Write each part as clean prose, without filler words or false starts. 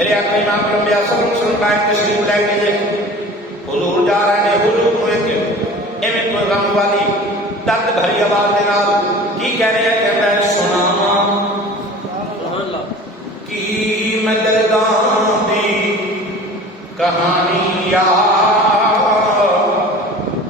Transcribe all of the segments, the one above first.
میرے آقا امام الانبیاء صلی اللہ علیہ وسلم قائم تشریف لے گئے، حضور جا رہے ہیں، حضور کو ایک ایویں کوئی غم والی درد بھری آواز دے نال کی کہہ رہے ہیں، کہتا ہے سناواں کی میں درداں دی کہانی یا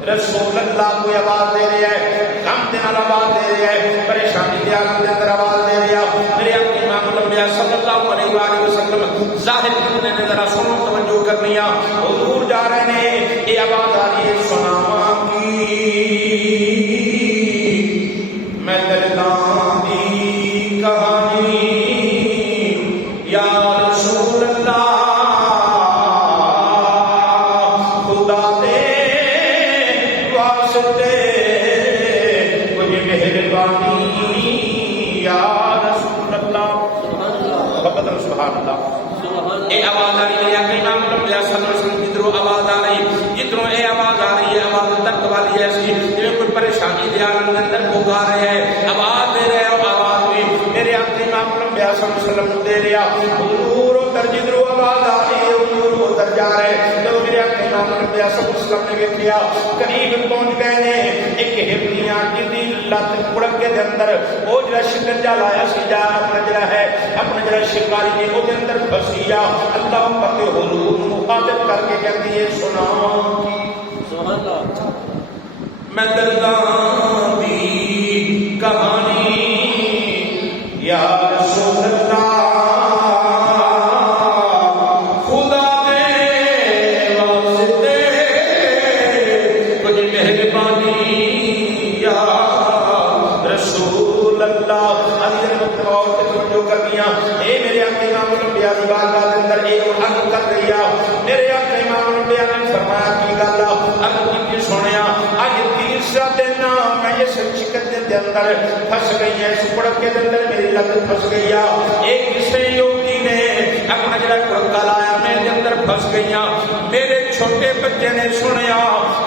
رسول اللہ کو آواز دے رہے ہیں، غم دے نال آواز دے رہے ہیں، پریشانی دے عالم دے اندر آواز دے رہے ہیں۔ میرے آقا امام الانبیاء صلی اللہ علیہ وآلہ وسلم ظاہر کتنے نے ذرا سنو توجہ کرنی ہے، حضور جا رہے ہیں، یہ آواز آ رہی ہے سناواں کی میں درداں دی کہانی یا رسول اللہ خدا دے واسطے کچھ مہربانی یا رسول اللہ بقدر سبحان اللہ۔ اے آواز آ رہی ہے کہ امام الانبیاء صلی اللہ علیہ وسلم جدھروں آواز آ رہی جدھروں اے آواز آ رہی ہے، آواز تک والی ایسی جویں کوئی پریشانی دے عالم اندر پکار رہے ہیں، آواز دے رہے اور آواز بھی میرے آقا امام الانبیاء صلی اللہ علیہ وسلم دے رہا، حضور ادھر جدھروں آواز آ رہی ہے حضور ادھر جا رہے ہیں۔ جب میرے آقا امام الانبیاء صلی اللہ علیہ وسلم نے دیکھا قریب پہنچ گئے نے، ایک ہرنیاں جدی لت کڑکے دے اندر وہ جڑا شکنجا لایا سی جا اپنا جڑا ہے اپنا جڑا شکاری نے وہ دے اندر پھسی جا، اللہ پر تے حضور مخاطب کر کے کہتی ہے سناواں سبحان اللہ میں درداں دی کہانی یا رسول اللہ خدا دے واسطے کچھ مہربانی یا رسول اللہ۔ اندر متباور کے توجہ کر دیا، اے میرے آقا امام الانبیاء دی بارگاہ دے اندر ایک حق کر رہی ہے۔ میرے آقا امام الانبیاء نے فرمایا کی گل اب کی سنیا اج تیسرا دن میں اس شکت دے اندر پھس گئی ہے، اس کڑکے دے اندر میری لت پھس گئی ہے، ایک کسی یوتی نے اپنا جڑا کڑکا لایا میرے اندر پھس گئی، میرے چھوٹے بچے نے سنیا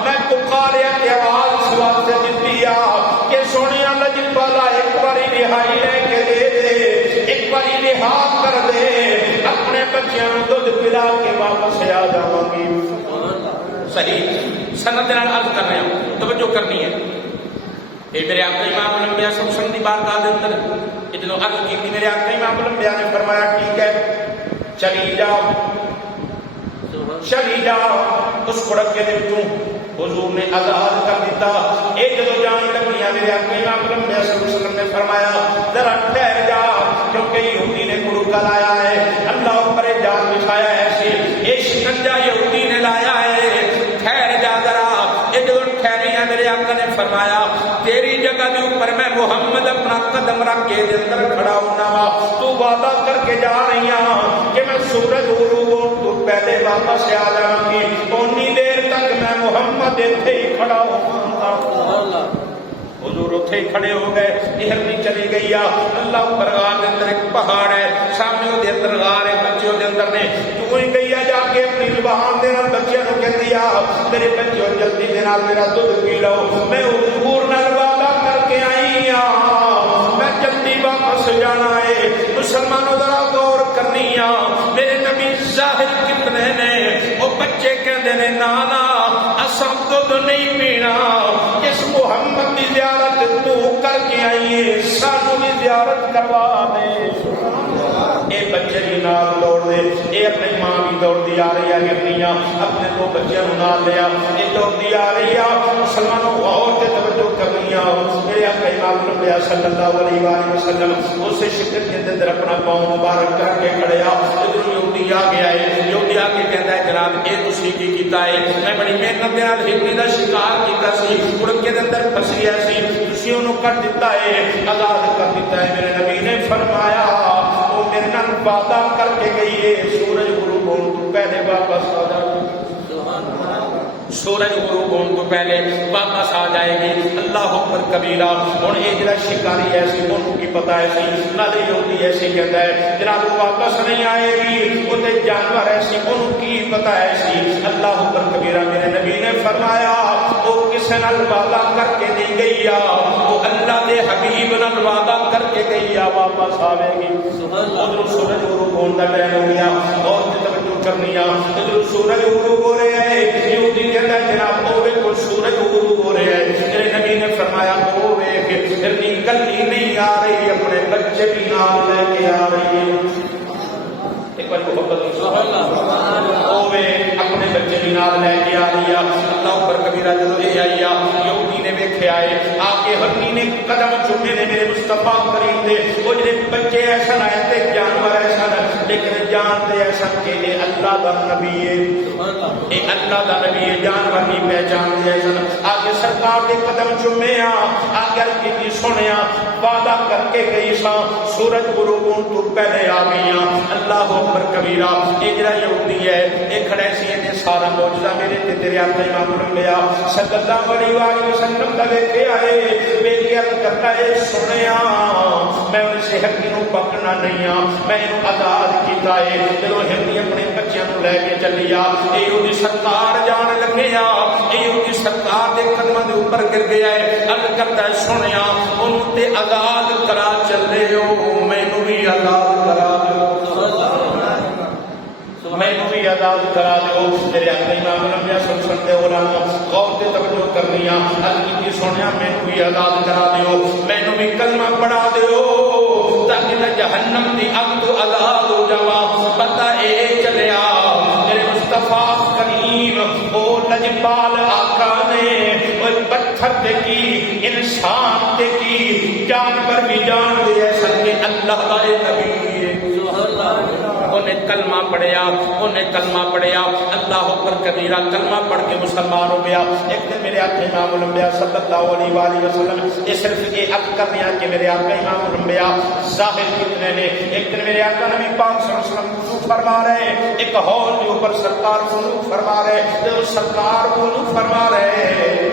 میں پکاریا کہ آواز اس واسطے دیتی ہے کہ سونیا لجپالا ایک باری رہائی لے کے دے دے، ایک باری رہا کر دے، اپنے بچیاں دودھ پلا کے واپس آ جاواں گی۔ صحیح سند نال عرض کر رہے ہیں، توجہ کرنی ہے۔ اے میرے آقا امام الانبیاء صلی اللہ علیہ وسلم دی بارگاہ دے اندر اتنو عرض کی تھی، میرے آقا امام الانبیاء نے فرمایا ٹھیک ہے چلی جاؤ چلی جاؤ۔ اس کڑکے دے وچوں حضور نے آزاد کر دیتا۔ اے جدو جان لگیاں میرے آقا امام الانبیاء صلی اللہ علیہ وسلم نے فرمایا ذرا ٹھہر جا کیونکہ یہودی نے کڑکا لایا ہے، اللہ پر جان بچھایا ہے سی، اے شکنجا یہودی نے لایا ہے، ٹھہر جا ذرا۔ اے جدو ٹھہری ہے میرے آقا نے فرمایا تیری جگہ دے اوپر میں محمد اپنا قدم رکھ کے دے اندر کھڑا ہونا وا، تو وعدہ کر کے جا رہی ہاں کہ میں سورج غروب ہون تو پہلے واپس آ جاؤں گی، اونی دیر تک میں محمد اتنے ہی کھڑا ہوں۔ حضور اتنے ہی کھڑے ہو گئے، ہرنی چلی گئی ہے، اللہ پر غار دے اندر ایک پہاڑ ہے، سامنے وہ دے اندر غار ہے، بچے دے اندر نے تو ہی گئی ہے جا کے اپنی زبان دے نال بچیاں نو کہندی ہے میرے بچوں جلدی دے نال میرا دودھ پی لو، میں حضور نال وعدہ کر کے آئی ہاں میں جلدی واپس جانا ہے۔ مسلمانوں ذرا غور کرنی ہے، میرے نبی ظاہر کتنے نے، وہ بچے کہندے نے نانا اساں دودھ نہیں پینا، جس محمد دی زیارت تو کر کے آئیے سانو بھی زیارت کروا دے۔ اے بچے بھی نال دوڑ دے، اے اپنی ماں بھی دوڑ دی آ رہی ہے، گرنیاں اپنے دو بچوں نال لیا، اے دوڑ دی آ رہی ہے۔ مسلمانوں غور سے توجہ کرنی ہے، میرے آقا امام الانبیاء صلی اللہ علیہ وآلہ وسلم اسے شکر کے اندر اپنا پاؤں مبارک کر کے کھڑے آ، ادھر یہودی آ گیا ہے، یہودی آ کے کہتا ہے جناب اے تسی کی کیتا ہے، میں بڑی محنت نال ہرنی دا شکار کیتا سی، کڑکے دے اندر پھس گیا سی، تسی اونوں کٹ دیتا ہے، آزاد کر دیتا ہے۔ میرے نبی نے فرمایا وہ میرے نال وعدہ کر کے گئی ہے سورج غروب ہونے تو پہلے واپس آ جائے گی، سورج غروب ہونے تو پہلے واپس آ جائے گی۔ اللہ اکبر کبیرہ۔ ہن یہ جڑا شکاری ہے سی اونوں کی پتہ ہے سی، نالے یہودی ایسے کہتا ہے جناب واپس نہیں آئے گی، وہ تے جانور ہے سی اونوں کی پتہ ہے سی۔ اللہ اکبر کبیرہ۔ میرے نبی نے فرمایا وہ کسے نال وعدہ کر کے نہیں گئی آ، وہ اللہ دے حبیب نال وعدہ کر کے گئی آ واپس آوے گی۔ ادھر سورج غروب ہونے کا ٹائم ہو گیا اور چلیا جدوں سورج غروب ہو رہا ہے یہودی کہندا جناب او ویکھو سورج غروب ہو رہا ہے میرے نبی نے فرمایا او ویکھ اتنی کلی نہیں آ رہی اپنے بچے بھی نال لے کے آ رہی ہے ایک بار محبت اپنے بچے بھی نال لے کے آ رہی ہے اللہ اکبر کبیرہ جدوں یہ آئی یہودی نے ویکھیا ہے آ کے ہرنی نے قدم چومے نے میرے مصطفیٰ کریم دے وہ جڑے بچے ایسا آئے تے جانور ایسا لیکن جانتے ایسا کہ یہ اللہ دا نبی ہے یہ اللہ دا نبی ہے جانور نہیں پہچانتے ایسا آگے سرکار کے قدم چومے آگے کی سنیا وعدہ کر کے گئی سا سورج غروب تو پہلے آ گئی اللہ اکبر کبیرہ یہ جڑا یہودی ہے یہ کھڑے سی یہ سارا معجزہ میرے تے تیرے آقا امام الانبیاء صلی اللہ علیہ وسلم دا ویکھیا ہے بیعت کرتا ہے سنیا میں ان صحت کی پکڑنا نہیں میں انہوں آزاد کیتا ہے جدوں ہندی اپنے بچیاں نوں لے کے چلیا یہ وہ سرکار جان لگے یہ وہ سرکار دے قدماں دے اوپر گر گیا ہے عرض کرتا ہے سنیا انہوں تے آزاد کرا چلے ہو مینوں بھی آزاد کرا دو مینوں بھی آزاد کرا دو میرے آقا امام الانبیاء صلی اللہ علیہ وسلم علماء غور سے توجہ کرنی عرض کی سنیا مینوں بھی آزاد کرا دیو مینوں بھی کلمہ پڑھا دیو تاکہ میں جہنم دی اگ تو آزاد ہو جاواں پتہ اے چلیا میرے مصطفیٰ کریم او لجپال آقا نے وہ پتھر تے کی انسان تے کی جانور بھی جان دے ایسا کہ اللہ دا نبی ہے انہیں کلمہ پڑھیا اللہ اکبر کبیرہ کلمہ پڑھ کے مسلمان ہو گیا ایک دن میرے آقا امام الانبیاء صلی اللہ علیہ وآلہ وسلم یہ صرف یہ عقد کر رہا کہ میرے آقا امام الانبیاء ظاہر کتنے نے ایک دن میرے آقا نبی پاک صلی اللہ علیہ وسلم وضو فرما رہے ایک ہال کے اوپر سرکار وضو فرما رہے سرکار وضو فرما رہے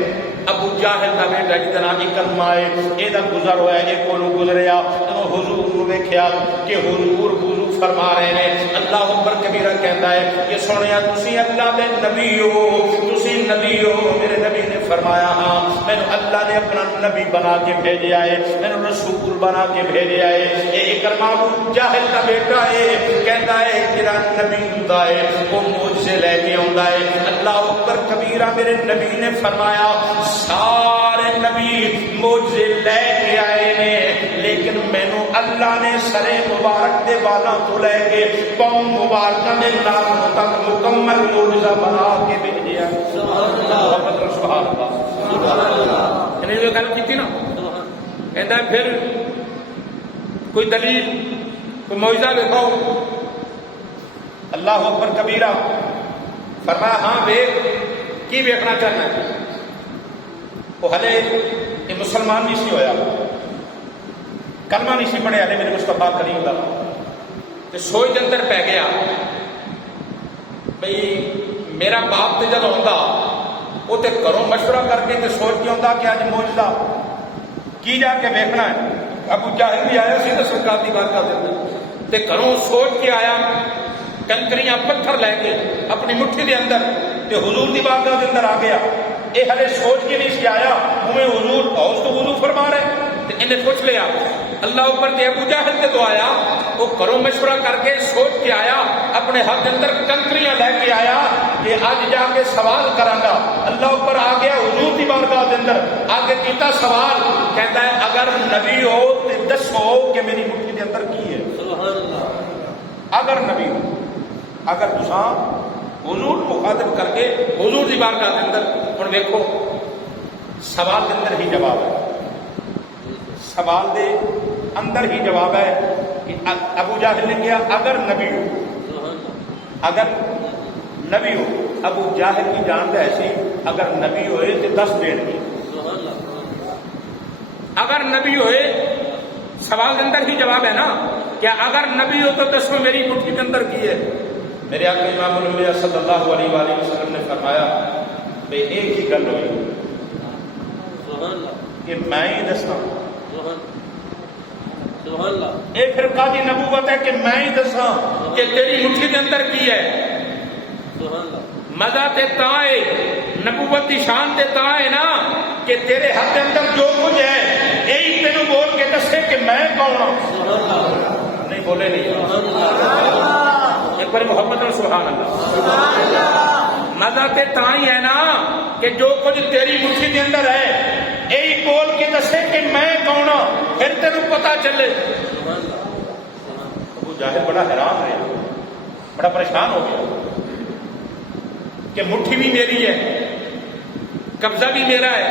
ابو جاہل کا بیٹا جتنا کلمہ ہے یہ گزر ہوا ہے ایک کو گزریا حضور کو دیکھا کہ حضور وضو فرما رہے ہیں اللہ اکبر کبیرہ کہتا ہے کہ سنیا تسی اللہ دے نبی ہو میرے نبی نے فرمایا ہاں میں نے اللہ نے اپنا نبی بنا کے بھیجا ہے میں نے رسول بنا کے بھیجا ہے یہ اکرمہ ابو جاہل کا بیٹا ہے کہتا ہے جڑا نبی ہوندا ہے وہ مجھ سے لے کے آندا ہے اللہ اکبر کبیرہ میرے نبی نے فرمایا سارے نبی مجھے لے کے آئے نے لیکن مینوں اللہ نے سرے مبارک دے والاں تو لے کے قوم مبارکہ دے نام تک مکمل معجزہ بنا کے بھیجیا سبحان اللہ سبحان اللہ نے جو گل کیتی نا کہندا پھر کوئی دلیل کوئی معجزہ دکھاؤ اللہ اکبر کبیرہ فرمایا ہاں دیکھ کی دیکھنا چاہنا ہے وہ ہلے یہ مسلمان نہیں سی ہویا کلمہ نہیں سی پڑھیا ہلے میرے مصطفیٰ کریم دا تے سوچ اندر پہ گیا بھئی میرا باپ تے جب آندا وہ تے گھروں مشورہ کر کے تے سوچ کے آندا کہ اج معجزہ کی جا کے دیکھنا ہے ابو جاہل بھی آیا سی تے سرکار دی بارگاہ دے اندر تے گھروں سوچ کے آیا کنکریاں پتھر لے کے اپنی مٹھی دے اندر تے حضور دی بارگاہ دے اندر آ گیا یہ ہلے سوچ کے نہیں سی آیا ہمیں حضور پہنچ تو وضو فرما رہے تو انہیں پوچھ لیا اللہ اوپر تے ابو جاہل تے تو آیا وہ کرو مشورہ کر کے سوچ کے آیا اپنے ہاتھ اندر کنکریاں لے کے آیا کہ آج جا کے سوال کرانگا اللہ اوپر آ گیا حضور دی بارگاہ دے اندر آگے کیتا سوال کہتا ہے اگر نبی ہو تے دسو کہ میری مٹھی دے اندر کی ہے سبحان اللہ اگر نبی ہو اگر تساں حضور مخاطب کر کے حضور دی بارگاہ کے اندر ہن دیکھو سوال کے اندر ہی جواب ہے سوال دے اندر ہی جواب ہے کہ ابو جاہل نے کیا اگر نبی ہو ابو جاہل کی جان ہے ایسی اگر نبی ہوئے تو 10 دین کی اگر نبی ہوئے سوال کے اندر ہی جواب ہے نا کیا اگر نبی ہو تو 10 میری مٹھی کے اندر کی ہے میرے آقا امام الانبیاء صلی اللہ علیہ وآلہ وسلم نے فرمایا بے ایک ہی گل ہوئی کہ میں ہی دساں ایک فرقہ دی نبوت ہے کہ میں ہی دساں کہ تیری مٹھی کے اندر کی ہے مزہ تے تائے نبوت دی شان تے تائے نا کہ تیرے ہاتھ اندر جو کچھ ہے یہی تینوں بول کے دسے کہ میں کون ہوں نہیں بولے نہیں ایک بار محبت سبحان اللہ. مزہ تے تاں ہی ہے نا کہ جو کچھ تیری مٹھی دے اندر ہے یہی بول کے دسے کہ میں کون ہوں، پھر تینوں پتا چلے. ابو جہل بڑا حیران رہا، بڑا پریشان ہو گیا کہ مٹھی بھی میری ہے، قبضہ بھی میرا ہے،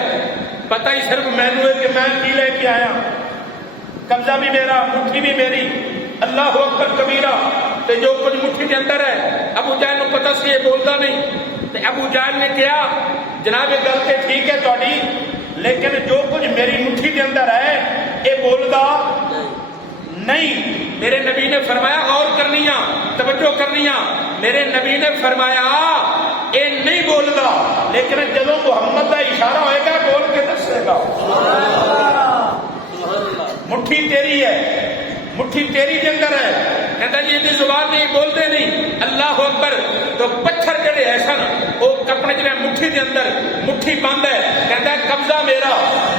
پتہ ہی صرف مینوں ہے کہ میں کی لے کے آیا. قبضہ بھی میرا، مٹھی بھی میری. اللہ اکبر کبیرہ. تے جو کچھ مٹھی کے اندر ہے ابو جہل کو پتہ سی یہ بولتا نہیں. تے ابو جہل نے کہا جناب یہ گل تے ٹھیک ہے تہاڈی، لیکن جو کچھ میری مٹھی کے اندر ہے یہ بولدا نہیں. میرے نبی نے فرمایا غور کرنی، توجہ کرنی. میرے نبی نے فرمایا یہ نہیں بولدا، لیکن جدو محمد کا اشارہ ہوئے گا بول کے دسے گا. مٹھی تیری ہے، مٹھی تیری کے اندر ہے. کہتا جی یہ زبان نہیں بولتے نہیں. اللہ اکبر. تو پتھر جڑے ہے سن وہ اپنے جڑے مٹھی کے اندر، مٹھی بند ہے، کہتا ہے قبضہ میرا،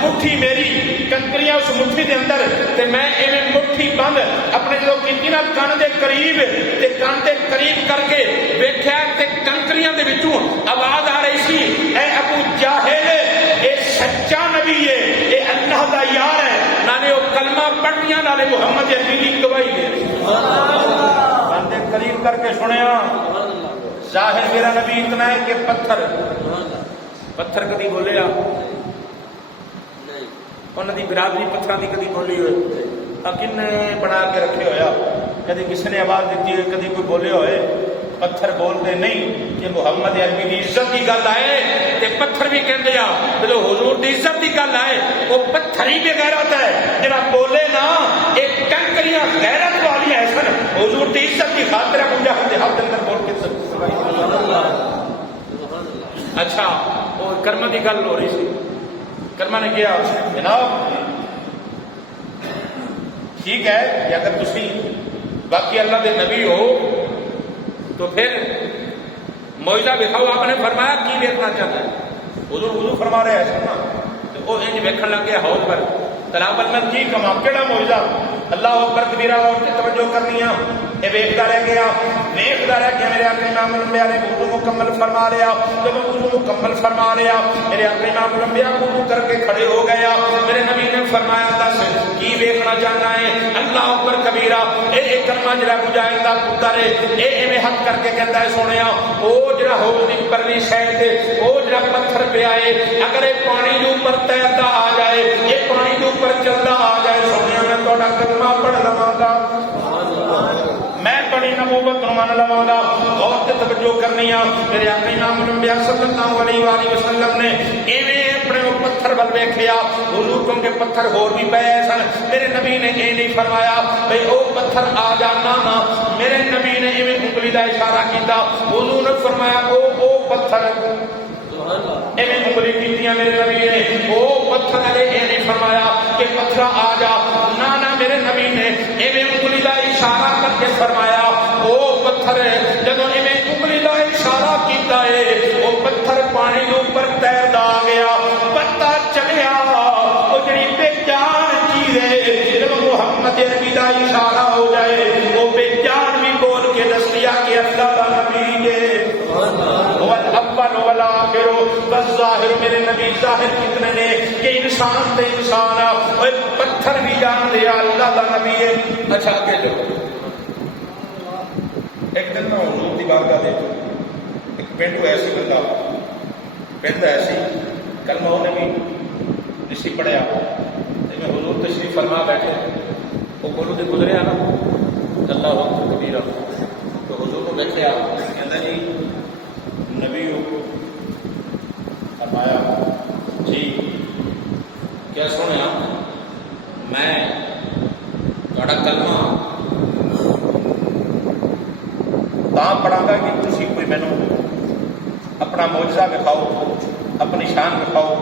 مٹھی میری، کنکریاں اس مٹھی کے اندر. تے میں ایویں مٹھی بند اپنے جو کیتی نا کن دے قریب، تے کن دے قریب کر کے ویکھیا تے کنکریاں دے وچوں آواز آ رہی سی اے ابو جاہل اے سچا نبی ہے، اے اللہ دا یار ہے. نالے وہ کلمہ پڑھنیاں نالے محمد عربی کی گواہی دے رہی. کن دے قریب کر کے سنیا ظاہر میرا نبی اتنا ہے کہ پتھر کدی بولیا انہوں دی برادری پتھر کی کدی بولی ہوئے کن بنا کے رکھے ہویا، کدی کسی نے آواز دیتی ہوئے، کدی کوئی بولے ہوئے. پتھر بولتے نہیں کہ محمد عربی کی عزت کی گل آئے تے پتھر بھی کہندے آ جو حضور کی عزت کی گل آئے وہ پتھر ہی بے غیرت ہے. جڑا بولے نا ایک کنکریاں غیرت والی ہے سن. حضور کی عزت کی خاطر ابو جہل دے ہاتھ اندر بول کے اچھا وہ کرما کی گل ہو رہی سی. کرما نے کہا جناب ٹھیک ہے کہ اگر تسی باقی اللہ دے نبی ہو تو پھر معجزہ دکھاؤ. آپ نے فرمایا کی دیکھنا چاہتا ہے؟ حضور فرما رہے ہیں نا. تو وہ انج ویکھن لگ گیا حوض پر تلاب میں کی کما کیڑا معجزہ. اللہ اکبر کبیرہ اور توجہ کرنی یہ ویکھتا رہ گیا میرے آقا امام الانبیاء نے وضو مکمل فرما لیا. جب وضو مکمل فرما لیا میرے آقا امام الانبیاء وضو کر کے کھڑے ہو گیا. میرے نبی نے فرمایا دس کی ویکھنا چاہنا ہے؟ اللہ اکبر کبیرہ. اے کلمہ جڑا مجاہد دا پتر ہے اے ایویں ہاتھ کر کے کہندا ہے سونیا او جڑا حوض دی پرلی سائڈ تے او جڑا پتھر پیا ہے اگر یہ پانی دے اوپر تیرتا آ جائے، یہ پانی دے اوپر چلدا آ جائے سونیا میں تہاڈا کلمہ پڑھ لواں گا، میں بڑی نبوت نو مان لواں گا. اور تے توجہ کرنی میرے آقا امام الانبیاء صلی اللہ علیہ وآلہ وسلم نے ایویں اپنے پتھر ول ویکھیا. حضور کیونکہ پتھر ہور بھی پئے سن. میرے نبی نے یہ نہیں فرمایا بھئی او پتھر آ جانا نا. میرے نبی نے ایویں انگلی دا اشارہ کیتا. حضور نے فرمایا او پتھر ایویں انگلی کیتیاں میرے نبی نے او پتھر والے یہ نہیں فرمایا کہ پتھر آ جا. نہ میرے نبی نے ایویں انگلی دا اشارہ کر کے فرمایا او پتھر جدو ایویں انگلی دا اشارہ کیتا ہے وہ پتھر پانی کے اوپر تیردا آ گیا. پتہ چلیا وہ جڑی بے جان چیز ہے جب محمد عربی دا اشارہ ہو جائے وہ بے جان بھی بول کے دس دیا کہ اللہ دا نبی ہے هو الاول والآخر والظاہر. میرے نبی ظاہر کتنے نے کہ انسان تے انسان اور پتھر بھی جان لیا اللہ دا نبی ہے. اچھا آگے چلو. ایک دن میں حضور کی بارگاہ دے ایک پنڈو ایسی بندہ پنڈ ایسی کلمہ انہیں بھی نہیں پڑھیا. میں حضور تشریف فرما بیٹھے وہ کولو دے گزرے نا اللہ اکبر کبیرہ. تو حضور کو بیٹھے کہتا جی نبی فرمایا جی کیا سنیا میں تھوڑا کلمہ تاں پڑھا گا کہ تسی کوئی مینوں اپنا معجزہ دکھاؤ، اپنی شان دکھاؤ.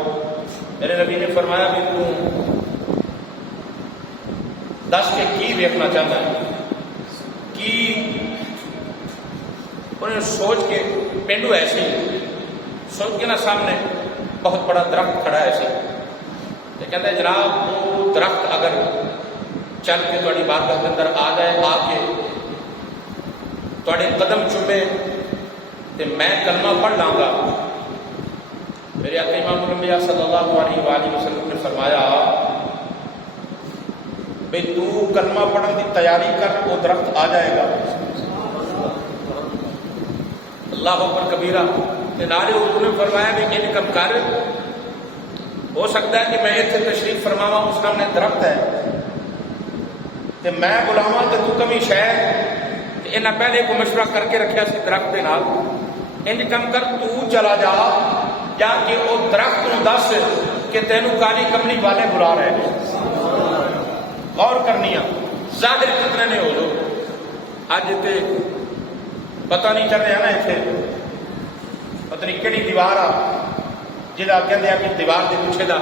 میرے نبی نے فرمایا بھی تو دس کے کی ویکھنا چاہتا ہے کی. انہیں سوچ کے پینڈو ایسے سوچ کے نا سامنے بہت بڑا درخت کھڑا ہے ایسے کہتا ہے جناب وہ درخت اگر چل کے تھوڑی بارگاہ کے اندر آ جائے، آ کے تھوڑے قدم چومے تو میں کلمہ پڑھ لاں گا. میرے آقا امام الانبیاء صلی اللہ علیہ وآلہ وسلم نے فرمایا بھئی تو کلمہ پڑھنے کی تیاری کر، وہ درخت آ جائے گا. اللہ اکبر کبیرہ. نارے حضور نے فرمایا کہ ان کم کر، ہو سکتا ہے کہ میں اتنے تشریف فرماواں اس سامنے درخت ہے تے میں بلاواں تے تو کمی شاید انہیں پہلے کو مشورہ کر کے رکھیا سی درخت کے نال. ان کم کر تو چلا جا کے وہ درخت نو دس کہ تینوں کالی کملی والے بلا رہے ہیں. غور کرنی ظاہر کتنے نے ہو جو اج تے پتہ نہیں چل رہا نا اتنے پتہ نہیں کہڑی دیوار آ جہاں کہتے ہیں کہ دیوار کے پیچھے دا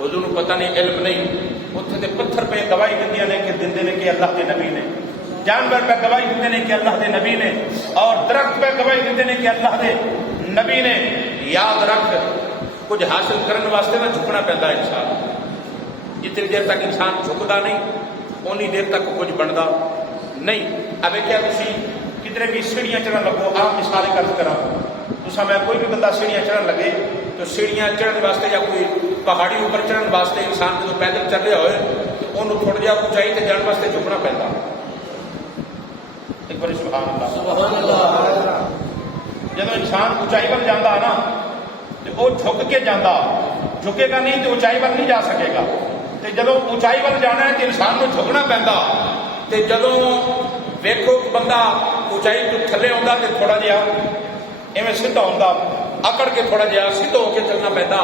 حضور کو پتہ نہیں علم نہیں. اتنے تے پتھر پہ گواہی دے کہ اللہ کے نبی نے، جانور پہ گواہی دیتے ہیں کہ اللہ کے نبی نے، اور درخت پہ گواہی دیتے ہیں کہ اللہ کے نبی نے. یاد رکھ کچھ حاصل کرنے واسطے نہ جھکنا پہنتا ہے انسان. جتنی دیر تک انسان جھکتا نہیں اونی دیر تک کچھ بنتا نہیں. اب کیا تھی کدھر بھی سیڑھیاں چڑھن لگو، آپ مثال کر کرا تو میں کوئی بھی بندہ سیڑھیاں چڑھن لگے تو سیڑھیاں چڑھنے واسطے یا کوئی پہاڑی اوپر چڑھن واسطے انسان جب پیدل چل رہا ہوئے تو انہوں تھوڑا جہا اونچائی تے جان واسطے جھکنا پہنتا. ایک بار سبحان اللہ. جب انسان اونچائی پر جانا ہے نا تو وہ جھک کے جانا، جھکے گا نہیں تو اونچائی پر نہیں جا سکے گا. تو جب اونچائی پر جانا ہے تو انسان کو جھکنا پہنتا. تو جب ویکھو بندہ اونچائی تو تھلے آتا تو تھوڑا جہا ایویں سیدھا ہوتا، اکڑ کے تھوڑا جہا سیدھا ہو کے چلنا پہنتا.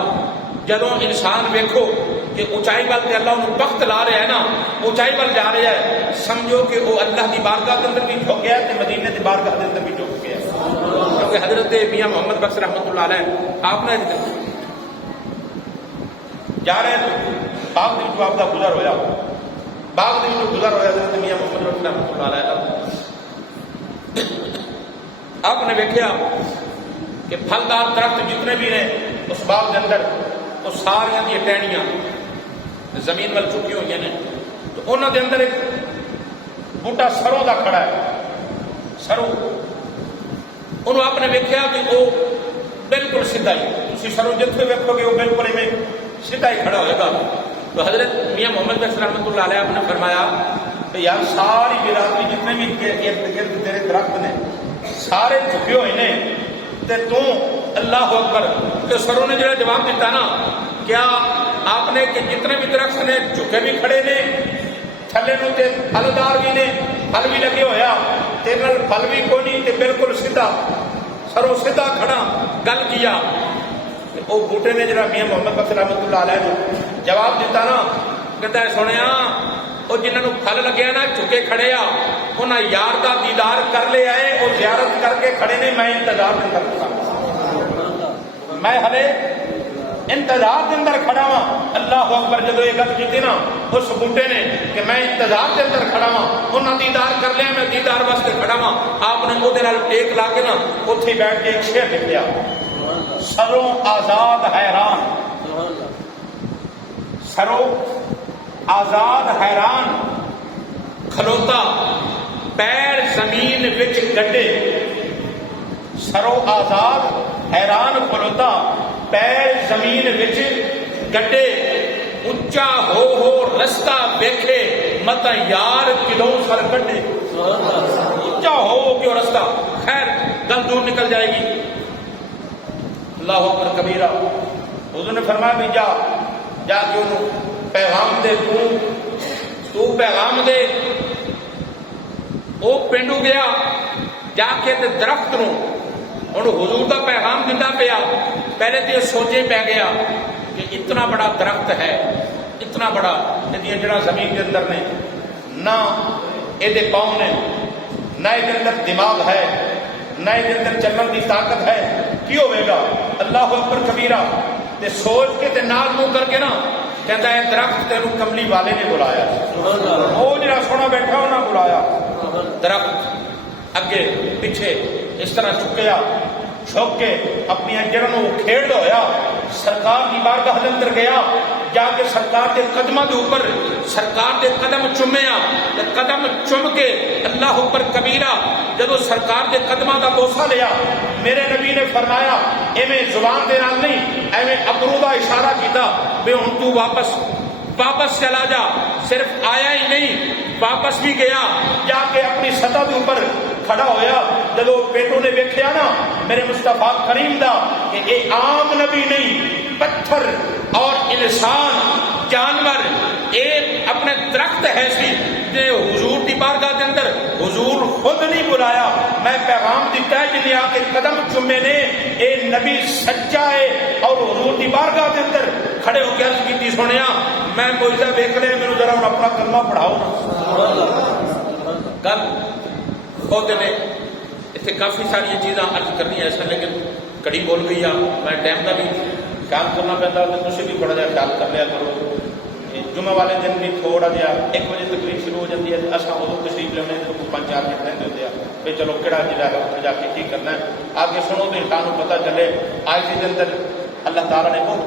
جدو انسان ویکھو کہ اونچائی وال تے اللہ انہوں وقت لا رہا ہے نا، اونچائی وال جا رہا ہے، سمجھو کہ وہ اللہ کی بارگاہ کے اندر بھی جھک گیا ہے مدینے کی بارگاہ کے اندر بھی جھک گیا. کیونکہ حضرت میاں محمد بخش رحمۃ اللہ علیہ آپ نے جا رہے ہیں باغ دن جو آپ کا گزر ہویا، باغ دن جو گزر ہویا حضرت میاں محمد بخش رحمۃ اللہ علیہ آپ نے دیکھا کہ پھلدار درخت جتنے بھی نے اس باغ کے اندر وہ سارے دی ٹہنیاں زمین وال چکی ہوئی ہیں. تو انہوں دے اندر ایک بوٹا سروں کا کھڑا ہے. سروں انہوں آپ نے دیکھا کہ وہ بالکل سیدھا ہی، تھی سروں جتنے ویکو گے وہ بالکل میں سیدھا ہی کھڑا ہوئے گا. تو حضرت میاں محمد بخش رحمۃ اللہ علیہ آپ نے فرمایا کہ یار ساری برادری جتنے بھی ارد گرد تیرے درخت نے سارے جھکے ہوئے نے تے تو اللہ اکبر. تو سروں نے جڑا جواب دیتا نا، کیا آپ نے کہ جتنے بھی درخت نے جھکے بھی کھڑے نے تھلے نو تے پھلدار بھی نے، پھل بھی لگے ہویا تیرے نال پھل بھی کوئی نہیں تے بالکل سیدھا سروں سیدھا کھڑا گل کیا. وہ بوٹے نے جڑا میاں محمد بخش رحمۃ اللہ علیہ نے جواب دیتا نا، کہتا ہے سنیا وہ جنہوں پھل لگے نا جھکے کھڑے آ انہاں یار کا دیدار کر لے آئے، وہ زیارت کر کے کھڑے نے، میں انتظار کے اندر کھڑا، میں ہلے انتظار کے اندر کھڑا ہاں. اللہ اکبر. جب یہ گل کی نا اس بوٹے نے کہ میں انتظار کے اندر کھڑا ہاں، انہاں دیدار کر لیا، میں دیدار واسطے کھڑا ہاں. آپ نے وہ ٹیک لا کے نا اتنے بیٹھ کے ایک شعر لکھ لیا، سروں آزاد حیران، سروں آزاد حیران کھلوتا پیر زمین وچ گڈے. سروں آزاد حیران کھلوتا پیر زمین وچ گڈے. اچا ہو رستہ ویکھے مت یار کدوں سر کڈے. اچا ہو کہ رستہ، خیر گل دور نکل جائے گی. اللہ اکبر کبیرہ. حضور نے فرمایا بھی جا کے انہوں پیغام دے، تو پیغام دے. وہ پنڈو گیا جا کے درخت نو ہوں حضور کا پیغام دینا پیا. پہلے تو یہ سوچے پی گیا کہ اتنا بڑا درخت ہے، اتنا بڑا، یہ جڑا زمین کے اندر نے نہ یہ پاؤں نے، نہ یہ اندر دماغ ہے، نہ یہ اندر چلن کی طاقت ہے، کی ہوئے گا. اللہ اکبر کبیرہ. تے سوچ کے تے نال منہ کر کے نا کہتا ہے درخت تینوں کملی والے نے بلایا، وہ جڑا سونا بیٹھا انہاں بلایا. درخت اگے پیچھے اس طرح چکیا، جھک کے اپنی جڑوں کھیڑ ہویا، سرکار کی بارگاہ کے اندر گیا، جا کے سرکار کے قدموں کے اوپر سرکار کے قدم چومیا قدم چوم کے اللہ اکبر کبیرہ جدو سرکار کے قدموں کا بوسہ لیا میرے نبی نے فرمایا ایویں زبان دے نال نہیں ایویں ابرو کا اشارہ کیتا بے ہن تو واپس چلا جا صرف آیا ہی نہیں واپس بھی گیا جا کے اپنی سطح کے اوپر کھڑا ہویا جدو پیٹوں نے ویکھیا نا میرے مصطفیٰ کریم دا کہ اے عام نبی نہیں پتھر اور انسان جانور ایک اپنے درخت ہے سی جے حضور دی بارگاہ کے اندر حضور خود نہیں بلایا میں پیغام دیتا ہے جنہیں آ کے قدم چومے نے اے نبی سچا ہے اور حضور دی بارگاہ کے اندر کھڑے ہو کے عرض کیتی سنیا میں معجزہ دیکھ لے میرے ذرا اپنا کلمہ پڑھاؤ کل خود نے اتنے کافی ساری چیزاں عرض کرنی ہے ایسا لیکن کڑی بول گئی میں ٹائم کا بھی خیال کرنا پہنتا تو تھی بھی تھوڑا جہا خیال کر لیا کرو جمعہ والے دن بھی تھوڑا جہا 1 بجے تقریب شروع ہو جاتی ہے اصل ادو تشریف لے تو 5-4 منٹ رہتے ہوتے ہیں بھائی چلو کہڑا جہاں ہے اتنے جا کے کی کرنا ہے آگے سنو تو انسان کو پتہ چلے آج کے اندر اللہ تعالیٰ نے بہت